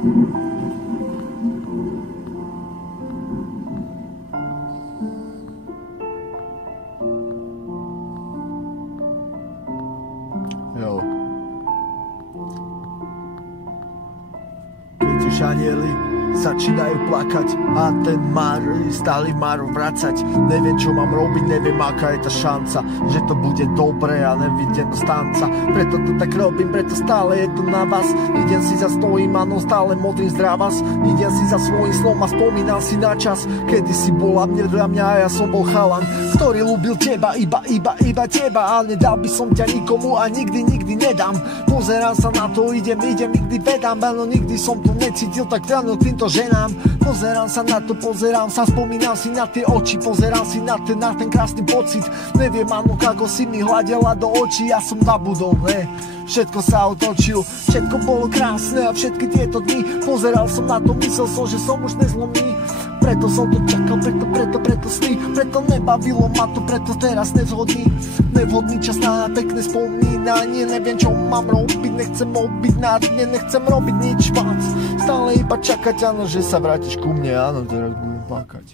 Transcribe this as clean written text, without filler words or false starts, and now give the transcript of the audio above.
Jo. Keď už anieli začínajú plakať a ten mar stály mar vracať. Neviem, čo mám robiť, neviem, aká je tá šanca, že to bude dobré a nevidím do stanca. Preto to tak robím, preto stále je to na vás. Idem si za svojím, áno, stále modrým zdravás. Idem si za svojím snom a spomínam si na čas, kedy si bola mňa a ja som bol chalan, ktorý ľúbil teba, iba teba. A nedal by som ťa nikomu a nikdy nedám. Pozerám sa na to, idem, nikdy vedám. Áno, nikdy som to necítil tak ráno týmto ženám. Pozerám sa na to, spomínam si na tie oči, pozerám si na ten krásny pocit. Neviem, áno, ako si mi hľadela do očí, ja som nabudol, ne? Všetko sa otočil, všetko bolo krásne a všetky tieto dni pozeral som na to, myslel som, že som už nezlomný. Preto som to čakal, preto sny, preto nebavilo ma to, preto teraz nevhodný čas na pekné spomínanie. Neviem, čo mám robiť, nechcem obiť na dne, nechcem robiť nič viac. Stále iba čakať, áno, že sa vrátiš ku mne, áno, teraz budem plakať.